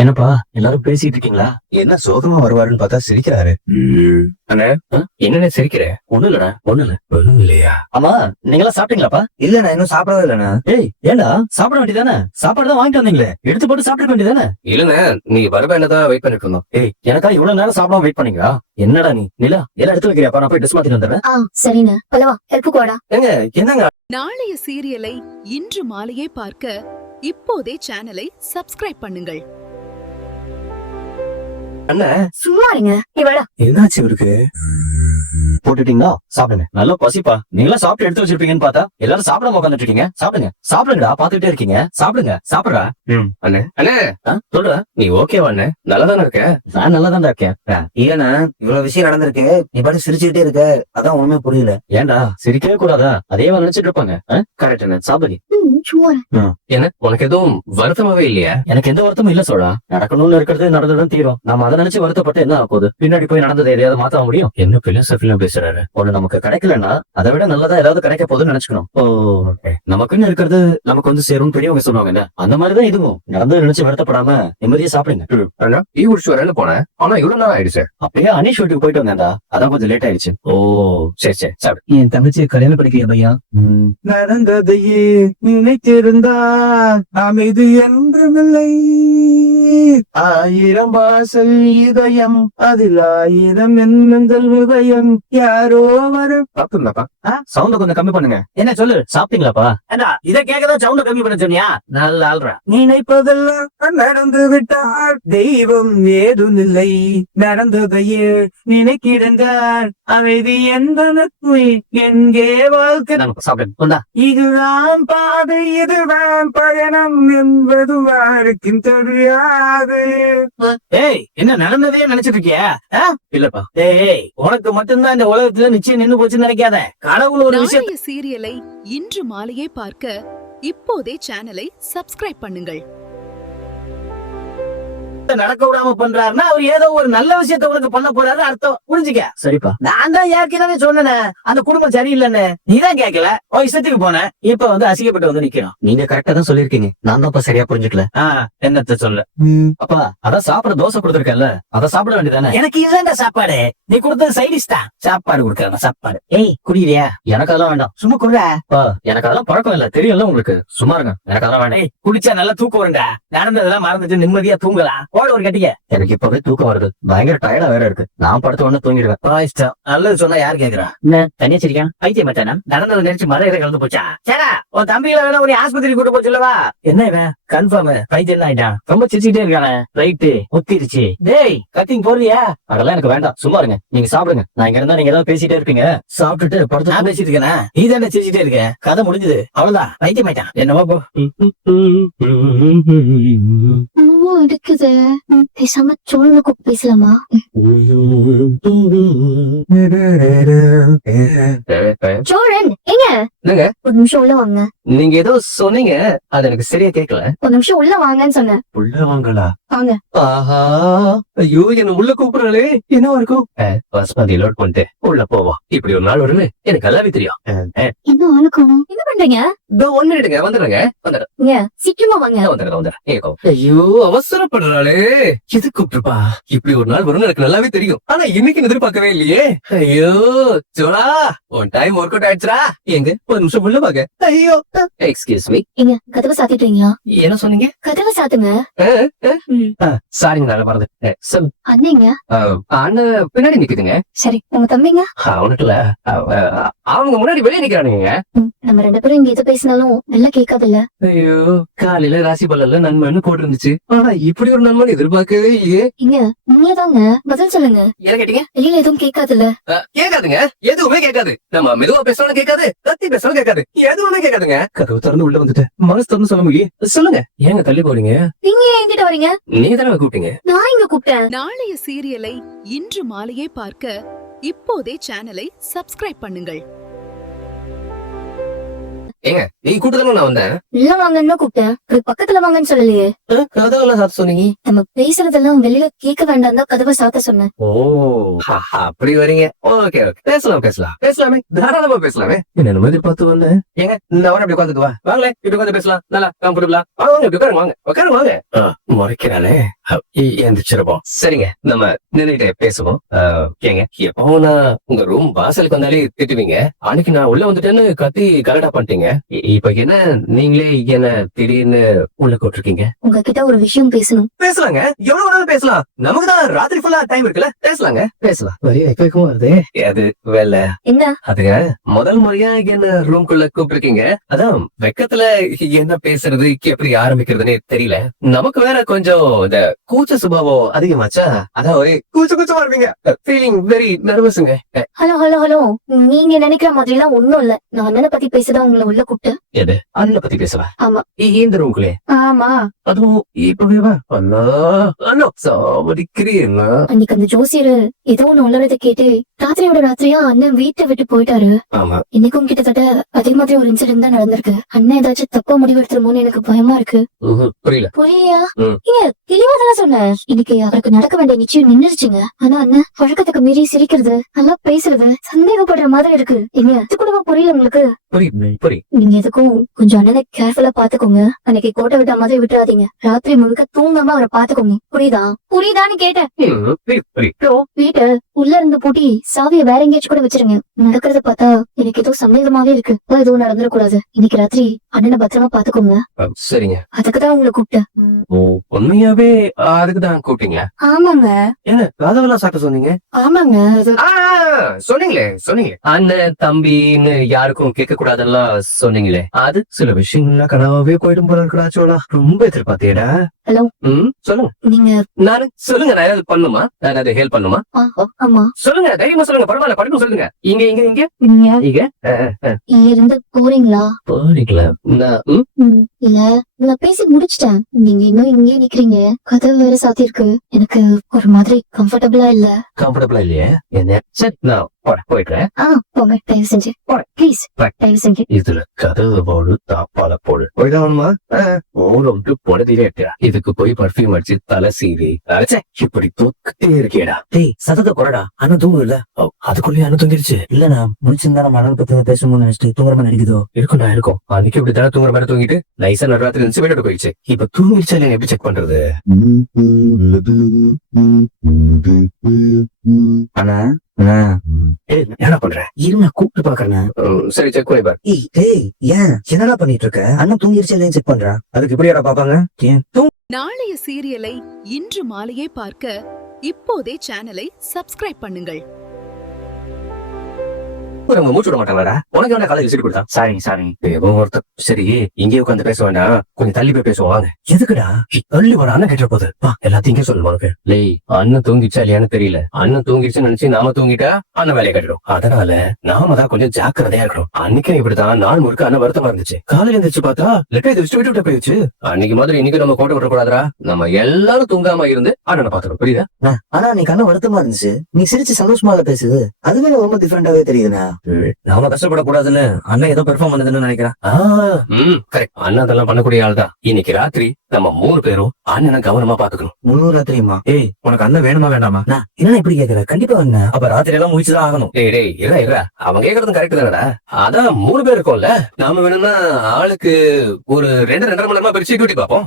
என்னப்பா எல்லாரும் பேசிட்டு இருக்கீங்களா? என்ன சோகமா வருவாருன்னு பார்த்தா சிரிக்கிறாரு. அண்ணே என்னன்னு சிரிக்கிற? ஒண்ணு இல்லடா, ஒண்ணு இல்ல. ஒண்ணும் இல்லையா? ஆமா, நீங்களா சாப்பிட்டீங்களாப்பா? இல்லண்ணா, இன்னும் சாப்பிடவே இல்லண்ணா. ஏய் ஏண்டா, சாப்பிட வேண்டியதானே? சாப்பாடு தான் வாங்கிட்டு வந்தீங்களே, எடுத்து போட்டு சாப்பிட வேண்டியதானே? இல்லங்க, நீங்க வரவே என்னதான் வெயிட் பண்ணிட்டு இருந்தோம். ஏய் எனக்கா இவ்வளவு நேரம் சாப்பிடாம வெயிட் பண்ணீங்களா? என்னடா நீ நிலா எல்லாம் எடுத்து வைக்கிறியாப்பா? நான் போய் ட்ரெஸ் மாத்திட்டு வந்துடுறேன். சரிண்ணா, பல்லவா ஹெல்ப்புக்கு வாடா. ஏங்க என்னங்க? நாளைய சீரியலை இன்று மாலையே பார்க்க இப்போதே சேனலை சப்ஸ்கிரைப் பண்ணுங்கள். அண்ணே சும்மா இருங்க, நீ வாடா. என்னாச்சு இவருக்கு? போட்டுட்டீங்களா? சாப்பிடுங்க. நல்லா பசிப்பா. நீங்களா சாப்பிட்டு எடுத்து வச்சிருப்பீங்கன்னு பார்த்தா எல்லாரும் சாப்பிடாம உட்காந்துட்டு இருக்கீங்க. சாப்பிடுங்க சாப்பிடுங்கடா, பாத்துக்கிட்டே இருக்கீங்க. சாப்பிடுங்க சாப்பிடுறா. அண்ணே அண்ணே சொல்ற நீ ஓகேவா அண்ணே? நல்லாதானே இருக்க? நான் நல்லா தான் இருக்கேன். இல்லண்ணா, இவ்வளவு விஷயம் நடந்திருக்கு, நீ பாட்டு சிரிச்சுக்கிட்டே இருக்க, அதான் ஒண்ணுமே புரியல. ஏன்டா சிரிக்கவே கூடாதா? அதே நினைச்சிட்டு இருப்பாங்க. கரெக்ட் அண்ணே. சாப்பிடு. சும்மா இரு. என்ன உனக்கு எதுவும் வருத்தமாவே இல்லையா? எனக்கு எந்த வருத்தமும் இல்ல சோழா. நடக்கணும்னு இருக்கிறது நடந்துதான் தீரும். நாம அதை நினைச்சு வருத்தப்பட்டு என்ன ஆகுது? பின்னாடி போய் நடந்ததை எதையாவது மாத்த முடியும்? என்ன பிலோசபில பேசுறாரு? ஒண்ணு நமக்கு கிடைக்கலன்னா அதை விட நல்லதா ஏதாவது கிடைக்க போகுதுன்னு நினைச்சுக்கணும். ஓ நமக்குன்னு இருக்கிறது நமக்கு வந்து சேரும் பெரியவங்க சொல்லுவாங்க. அந்த மாதிரிதான் இதுவும். நடந்ததை நினைச்சு வருத்தப்படாம நிம்மதியா சாப்பிடுங்க. அண்ணா டீ குடிச்சு வரேன்னு போனேன், ஆனா இவ்வளவு நேரம் ஆயிடுச்சு. அப்பயே அனீஷ் வீட்டுக்கு போயிட்டு வந்தேன்டா, அதான் கொஞ்சம் லேட் ஆயிடுச்சு. ஓ சரி சரி சாப்பிடு. என் தங்கச்சியை கல்யாணம் படிக்கிற பையா, நடந்ததையே நினைத்திருந்தால் அமைதி என்றுமில்லை. ஆயிரம் வாசல் இதயம், அதில் ஆயிரம் எண்ணங்கள் உதயம். யாரோ வரும். பாத்துருந்தாப்பா சவுண்ட கொஞ்சம் கம்மி பண்ணுங்க. என்ன சொல்லு, சாப்பிட்டீங்களாப்பா? ஏண்டா இத கேட்கதான் சவுண்ட கம்மி பண்ண சொன்னியா? நல்ல ஆள்றா. நினைப்பதெல்லாம் நடந்து விட்டால் தெய்வம் ஏதும் இல்லை. நடந்ததையே நினைக்கிடந்தால் அமைதி என்பதற்கு எங்கே வாழ்க்கை. நமக்கு சாப்பிடு. கொண்டா. இதுதான் பாதை, இதுதான் பயணம் என்பது யாருக்கும் தெரியாது. ஏய் என்ன நடந்ததே நினைச்சிட்டு இருக்கியா? இல்லப்பா. ஏய் உனக்கு மட்டும்தான் இந்த உலகத்துல நிச்சயம் நின்னு போச்சுன்னு நினைக்காத. கடவுள் ஒரு விஷயம். நாளைய சீரியலை இன்று மாலையே பார்க்க இப்போதே சேனலை சப்ஸ்கிரைப் பண்ணுங்கள். நடக்க விடாம பண்றாருன்னா அவர் ஏதோ ஒரு நல்ல விஷயத்த உனக்கு பண்ண போறாரு அர்த்தம். புரிஞ்சுக்க. சரிப்பா. நான் தான் ஏற்கனவே சொன்னேன், அந்த குடும்பம் சரியில்லைன்னு. நீதான் கேட்கல, ஓ இஷ்டத்துக்கு போன. இப்ப வந்து அசிங்கப்பட்டு வந்து நிக்கிறோம். நீங்க கரெக்டா தான் சொல்லிருக்கீங்க, நான் தான் சரியா புரிஞ்சுக்கல. என்னத்த சொல்ல. அப்பா அதான் சாப்பிட தோசை கொடுத்துருக்கல, அத சாப்பிட வேண்டியதானே? எனக்கு இல்ல சாப்பாடு, நீ கொடுத்தது சைடிஷ் தான். சாப்பாடு கொடுக்கற சாப்பாடு. ஏய் குடிக்கிறியா? எனக்கு அதெல்லாம் வேண்டாம், சும்மா குடுறா. எனக்கு அதெல்லாம் பழக்கம் இல்ல, தெரியல உங்களுக்கு. சும்மா இருங்க, எனக்கு அதெல்லாம் வேண்டாம். குடிச்சா நல்லா தூக்கம் வருங்க. நடந்ததெல்லாம் மறந்துட்டு நிம்மதியா தூங்கலாம். ஒரு கட்டிக்க. எனக்கு இப்பவே தூக்கம் வருது, பயங்கர டயர்டா வேற இருக்கு. நான் படுத்த உடனே தூங்கிடுவேன். நல்லது சொன்னா யாரு கேக்குறா? என்ன தனியா சிரிக்கான்? பைத்தியம் மச்சானா? நடந்தது நினைச்சு மர கலந்து போச்சா? சேரா உன் தம்பியில வேணா ஒரு ஆஸ்பத்திரி கூட்டு போச்சு இல்லவா? என்ன இவன் கன்ஃபார்ம் பைத்தியம் ஆயிட்டான். ரொம்ப சிரிச்சுட்டே இருக்கானே. ரைட்டு முத்திருச்சு. டேய் கத்திங் போறியா? அதெல்லாம் எனக்கு வேண்டாம், சும்மா இருங்க. நீங்க சாப்பிடுங்க. நான் இங்க இருந்தா நீங்க ஏதாவது பேசிட்டே இருப்பீங்க. சாப்பிட்டுட்டு படுத்து நான் பேசிட்டு இருக்கேனா? நீ தானே சிரிச்சுட்டே இருக்க. கதை முடிஞ்சது, அவ்வளவுதான். பைத்தியம் ஆயிட்டான். என்னவா போ. இருக்குது. பேசாம சோழனை கூப்பிட்டு பேசலாமா? சோழன் எங்க? என்னங்க? ஒரு நிமிஷம் உள்ள வாங்க. நீங்க ஏதோ சொன்னீங்க, அது எனக்கு சரியா கேட்கல. ஒரு நிமிஷம் உள்ள வாங்கன்னு சொன்னேன். உள்ள வாங்களா? வாங்க. ஆஹா, ஐயோ என்ன உள்ள கூப்பிடுறாளே, என்னவா இருக்கும்? பஸ்மதி லோட் பண்ணிட்டு உள்ள போவோம். இப்படி ஒரு நாள் வரும்னு எனக்கு நல்லாவே தெரியும். என்ன ஆளுக்கும் என்ன பண்றீங்க? ஒன்னு எடுங்க, வந்துடுறேங்க. இங்க சீக்கிரமா வாங்க. வந்துடுறேன். ஐயோ அவசரப்படுறாளே, எது கூப்பிட்டுப்பா? இப்படி ஒரு நாள் வரும்னு எனக்கு நல்லாவே தெரியும். ஆனா இன்னைக்கு எதிர்பார்க்கவே இல்லையே. ஐயோ சோழா, உன் டைம் ஒர்க் அவுட் ஆயிடுச்சா? எங்க ஒரு நிமிஷம் உள்ள பாக்க. ஐயோ எக்ஸ்கியூஸ் மீ. இங்க கதவை சாத்திட்டீங்களா? என்ன சொன்னீங்க? கதவை சாத்துங்க. சாரிங்க, நல்லா மறந்து. அண்ணீங்க அண்ணன் பின்னாடி நிக்குதுங்க. சரி, உங்க தம்பிங்க? அவனுக்குல அவங்க முன்னாடி வெளியே நிக்கிறானுங்க. நம்ம ரெண்டு பேரும் இங்க எது பேசினாலும் நல்லா கேட்காதுல்ல. ஐயோ காலையில ராசி பலன்ல நன்மைன்னு போட்டு இருந்துச்சு, ஆனா இப்படி ஒரு நன்மை எதிர்பார்க்கவே இல்லையே. இங்க நீங்கதாங்க பதில் சொல்லுங்க. என்ன கேட்டீங்க? வெளியில எதுவும் கேட்காதுல்ல? கேட்காதுங்க, எதுவுமே கேட்காது. நம்ம மெதுவா பேசணும் கேட்காது, கத்தி பேசணும் கேட்காது, எதுவுமே கேட்காதுங்க. கதவு திறந்து உள்ள வந்துட்டு மனசு திறந்து சொல்ல முடியும். சொல்லுங்க, ஏங்க தள்ளி போறீங்க? நீங்க என்கிட்ட வரீங்க? நீங்க தானே கூப்பிட்டீங்க. நான் இங்க கூப்பிட்டேன். நாளைய சீரியலை இன்று மாலையே பார்க்க இப்போதே சேனலை சப்ஸ்கிரைப் பண்ணுங்கள். ஏங்க நீ கூட்டதானே நான் வந்தேன். உள்ள வாங்கன்னு கூப்பிட்டேன், பக்கத்துல வாங்கன்னு சொல்லலையே. கதவெல்லாம் சாத்த சொன்னீங்க. நம்ம பேசுறதெல்லாம் வெளியில கேட்க வேண்டாம் தான் கதவை சாத்த சொன்னேன். ஓ அப்படி வரீங்க. ஓகே ஓகே, பேசலாமே, தாராளமா பேசலாமே. என்ன நிம்மதி பார்த்து வந்தேன். ஏங்க இந்த அப்படி உட்காந்துக்கு வாங்களே, இப்படி உட்காந்து பேசலாம். நல்லா கம்ஃபர்டபுளா வாங்க, இப்படி உட்காருங்க, வாங்க உட்காருங்க, வாங்க. முறைக்கிறாளே. எந்திரிச்சிருப்போம். சரிங்க, நம்ம நின்னுட்டே பேசுவோம். ஏங்க, எப்பவும் நான் உங்க ரூம் வாசலுக்கு வந்தாலே திட்டுவீங்க. அன்னைக்கு நான் உள்ள வந்துட்டேன்னு கத்தி கலடா பண்ணிட்டீங்க. இப்ப என்ன நீங்களே என்ன திடீர்னு உள்ள கூட்டிருக்கீங்க? உங்ககிட்ட ஒரு விஷயம் பேசணும். பேசலாங்க, எவ்வளவு வேணாலும் பேசலாம். நமக்குதான் ராத்திரி ஃபுல்லா டைம் இருக்குல்ல, பேசலாங்க, பேசலாம். வரி வைக்கும் வருது. அது வேலை என்ன? அதுங்க, முதல் முறையா என்ன ரூம்குள்ள கூப்பிட்டுருக்கீங்க. அதான் வெக்கத்துல என்ன பேசுறது, எப்படி ஆரம்பிக்கிறதுனே தெரியல. நமக்கு வேற கொஞ்சம் இந்த கூச்ச சுபாவம் அதிகமாச்சா, அதான் ஒரே கூச்சமா இருப்பீங்க. ஃபீலிங் வெரி நர்வஸுங்க. ஹலோ ஹலோ ஹலோ, நீங்க நினைக்கிற மாதிரி எல்லாம் ஒண்ணும் இல்ல. நான் அண்ணனை பத்தி பேசதான் உங்களை உள்ள கூப்பிட்டேன். எது? அண்ணனை பத்தி பேசவா? ஆமா. இந்த ரூம்குள்ளே? ஆமா. அதுவும் இப்பவே வா. அண்ணா அண்ணா சாவடிக்கிறீங்களா? அன்னைக்கு அந்த ஜோசியர் ஏதோ ஒண்ணு உள்ளதை கேட்டு ராத்திரியோட ராத்திரியா அண்ணன் வீட்டை விட்டு போயிட்டாரு. ஆமா. இன்னைக்கும் கிட்டத்தட்ட அதே மாதிரி ஒரு இன்சிடென்ட் தான் நடந்திருக்கு. அண்ணன் ஏதாச்சும் தப்பா முடிவெடுத்துருமோன்னு எனக்கு பயமா இருக்கு. புரியல. புரியலையா? ம். ஏங்க, தெளிவா தானே சொன்னேன். இன்னைக்கு அவருக்கு நடக்க வேண்டிய நிச்சயம் நின்னுருச்சுங்க. ஆனா அண்ணன் வழக்கத்துக்கு மீறி சிரிக்கிறது, நல்லா பேசுறது, சந்தேகப்படுற மாதிரி இருக்கு. ஏங்க, இது கூட புரியல உங்களுக்கு? புரியுது. நீங்க எதுக்கும் கொஞ்சம் அண்ணனை கேர்ஃபுல்லா பாத்துக்கோங்க. அன்னைக்கு கோட்டை விட்ட மாதிரி விட்டுறாதீங்க. ராத்திரி முழுக்க தூங்காம அவரை பாத்துக்கோங்க. புரியுதான்னு கேட்டேன். அப்புறம் வீட்டை உள்ள இருந்து பூட்டி சாவியை வேற எங்கேயாச்சும் கூட வச்சிருங்க. நடக்கிறத பார்த்தா எனக்கு ஏதோ சந்தேகமாவே இருக்கு. எதுவும் நடந்துடக்கூடாது. இன்னைக்கு ராத்திரி அண்ணனை பத்திரமா பாத்துக்கோங்க. சரிங்க. அதுக்குதான் உங்களை கூப்பிட்டேன். உண்மையாவே அதுக்குதான் கூப்பிட்டீங்க? ஆமாங்க. என்ன கதவெல்லாம் சாக்க சொன்னீங்க? ஆமாங்க. சொன்னீங்களே அண்ணன் தம்பின்னு யாருக்கும் கேட்க கூடாதெல்லாம் சொன்னீங்களே, அது சில விஷயங்கள்லாம் கனவாவே போயிடும் போல இருக்கா. ரொம்ப எதிர்பார்த்தியடா. ஹலோ. சொல்லுங்க. நீங்க சொல்லுங்க, நான் ஏதாவது பண்ணுமா? நான் ஏதாவது ஹெல்ப் பண்ணுமா? ஆமா சொல்லுங்க, தைரியமா சொல்லுங்க, பரவாயில்ல, படிப்பு சொல்லுங்க. இங்க இருந்து போறீங்களா? போறீங்களா? இல்ல, நான் பேசி முடிச்சிட்டேன். நீங்க இன்னும் இங்கே நிக்கிறீங்க. கதவு வேற சாத்தி இருக்கு. எனக்கு ஒரு மாதிரி கம்ஃபர்டபுளா இல்ல. கம்ஃபர்டபுளா இல்லையா? என்ன? சரி, நான் போயிடுறேன். போங்க, தயவு செஞ்சு ப்ளீஸ், தயவு செஞ்சு. இதுல கதவு போடு, தாப்பால போடு. போயிடாமமா விட்டு பொழுதிலே இருக்கிறா. இதுக்கு போய் பர்ஃபியூம் அடிச்சு தலை சீவி இப்படி தூக்கிட்டே இருக்கேடா. டேய், சத்தத்தை குறடா. அண்ணன் தூங்கு இல்ல? அதுக்குள்ளேயே அண்ணன் தூங்கிருச்சு. இல்லண்ணா, முடிச்சிருந்தா நம்ம அண்ணன் பத்தி பேசணும்னு நினைச்சிட்டு தூங்குற மாதிரி நடிக்குதோ? இருக்கும். அன்னைக்கு இப்படி தானே தூங்குற மாதிரி தூங்கிட்டு நைசா நடுராத்திரி இருந்துச்சு, வீட்டோட போயிடுச்சு. இப்ப தூங்கிருச்சா இல்லையா எப்படி செக் பண்றது? அண்ணா, என்ன பண்ற? இருங்க, கூப்பிட்டு பாக்குறேன். சரி, செக் பண்ணி பாரு. டேய், ஏன் என்னடா பண்ணிட்டு இருக்க? அண்ணன் தூங்கிருச்சு இல்லையா செக் பண்றா. அதுக்கு இப்படியாடா பாப்பாங்க? நாளைய சீரியலை இன்று மாலையே பார்க்க இப்போதே சேனலை சப்ஸ்கிரைப் பண்ணுங்கள். அவங்க மூச்சு விட மாட்டாங்களா? உனக்கு என்ன காலையில் சீட்டு கொடுத்தா? சாரி ஒருத்தர். சரி, இங்கே உட்காந்து பேச வேண்டாம், கொஞ்சம் தள்ளி போய் பேசுவோம் வாங்க. எதுக்குடா? தள்ளி வர அண்ணன் கேட்ட போது எல்லாத்தையும் இங்கே சொல்லணும் உனக்கு. லேய், அண்ணன் தூங்கிச்சா இல்லையான்னு தெரியல. அண்ணன் தூங்கிடுச்சுன்னு நினைச்சு நாம தூங்கிட்டா அண்ணன் வேலையை கட்டிடும். அதனால நாம தான் கொஞ்சம் ஜாக்கிரதையா இருக்கணும். அன்னைக்கு இப்படிதான் நாள் முழுக்க அண்ணன் வருத்தமா இருந்துச்சு. காலையில இருந்துச்சு பார்த்தா லெட்டர் வச்சுட்டு விட்டு போயிடுச்சு. அன்னைக்கு மாதிரி இன்னைக்கு நம்ம கோட்டை விட்டுறக்கூடாதா? நம்ம எல்லாரும் தூங்காம இருந்து அண்ணனை பாத்துக்கணும், புரியுதா? ஆனா நீ கண்ணு வருத்தமா இருந்துச்சு. நீ சிரிச்சு சந்தோஷமா பேசுது. அதுவே ரொம்ப டிஃபரெண்டாவே தெரியுதுண்ணா. நாம கஷ்டப்படக்கூடாதுன்னு அண்ணன் ஏதோ பெர்ஃபார்ம் பண்ணதுன்னு நினைக்கிறேன். கரெக்ட். அண்ணன் அதெல்லாம் பண்ணக்கூடிய ஆள் தான். இன்னைக்கு ராத்திரி நம்ம 3 பேரும் அண்ணனை கவனமா பாத்துக்கணும். 3 ராத்திரியுமா? ஏய், உனக்கு அண்ணன் வேணுமா வேண்டாமா? என்ன இப்படி கேக்குற? கண்டிப்பா அண்ணன். அப்ப ராத்திரி எல்லாம் முடிச்சுதான் ஆகணும். டேய் இருடா, அவன் கேக்குறது கரெக்ட் தானடா. அதான் 3 பேர் இருக்கோம்ல, நாம வேணும்னா ஆளுக்கு ஒரு 2-2.5 மணி நேரமா பிரிச்சு டியூட்டி பாப்போம்.